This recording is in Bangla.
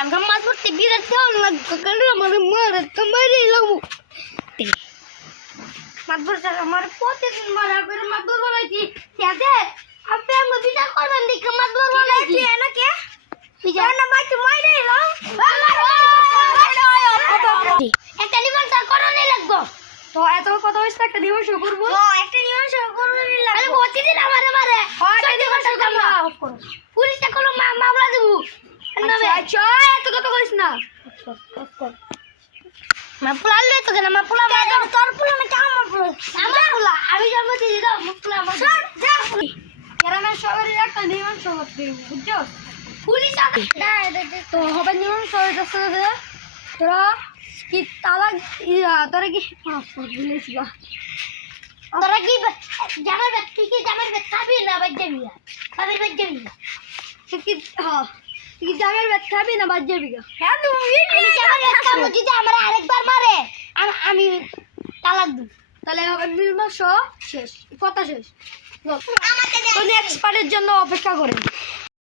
আমরা মাছ ধরতে বিরাট ভালো লাগতো কারণ আমার মারে তো মারেই লাগবো মাছ ধরতে আমার প্রতিদিন মারা করে মাছ ধরবো নাকি সাথে আপনি আমার বিচার করবেন দিকে মাছ ধরবো নাকি এনাকে বিচার না মাছ মাইরে এলাম একটা নিমন্ত্রণ করণই লাগবো তো এত কথা হইছে একটা দিবস করব একটা নিমন্ত্রণ করণই লাগবো প্রতিদিন আমারে মারে একটা দিবস আমরা পুলিশে কোনো মামলা দেবো আচ্ছা এত কথা কইছ না মা পুলালে তো কেন মা পুলা মার তোর পুলা না আমার পুলা আমি জন্ম দিয়ে দাও পুলা আমার যা গ্রামের শহরের একটা নিয়ম শহর বুঝছো পুলিশ তো হবে নিয়ম শহর আছে তোরা কি তালাক তোরা কি বলেছি তোরা কি জামার ব্যক্তি কি জামার ব্যক্তি খাবি না বাদ যাবি না খাবি বাদ যাবি না কি হ্যাঁ কি জামার ব্যাগ খাবি না বাদ যাবি হ্যাঁ তুমি জামার ব্যক্তি খাবো যদি আমার আরেকবার মারে আমি তালাক দেব তাহলে হবে নির্মাস শেষ কথা শেষ নেক্সট পার্টের জন্য অপেক্ষা করেন